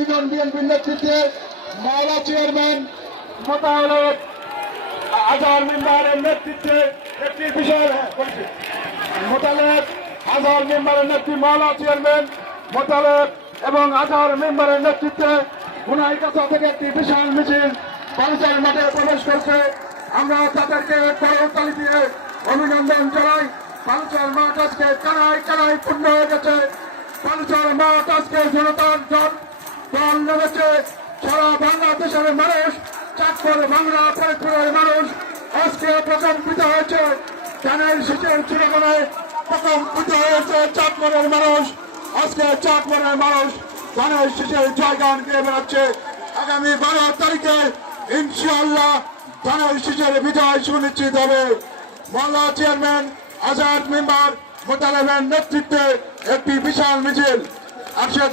বিএনপির নেতৃত্বে মাওলা চেয়ারম্যান মোতাহলের আজহার মেম্বারের নেতৃত্বে একটি বিশাল মোতালেব আজহার মেম্বারের নেতৃত্বে মাওলা চেয়ারম্যান মোতালেব এবং আজহার মেম্বারের নেতৃত্বে গুনাই কাছা থেকে একটি বিশাল মিছিল বাঞ্চার মাঠে প্রবেশ করছে। আমরা তাদেরকে করতালি দিয়ে অভিনন্দন জানাই। বাঞ্চার মাঠ আজকে কানায় কানায় পূর্ণ হয়ে গেছে। বাঞ্চার মাঠ আজকে জনতার দল বাংলাদেশের মানুষ বাংলা মানুষ, আজকে মানুষ। আজকে মানুষ আগামী বারো তারিখে ইনশাআল্লাহ ধানের শীতের বিজয় সুনিশ্চিত হবে। মহল্লা চেয়ারম্যান, আজাদ মেম্বার মোতালেবের নেতৃত্বে একটি বিশাল মিছিল। আজকের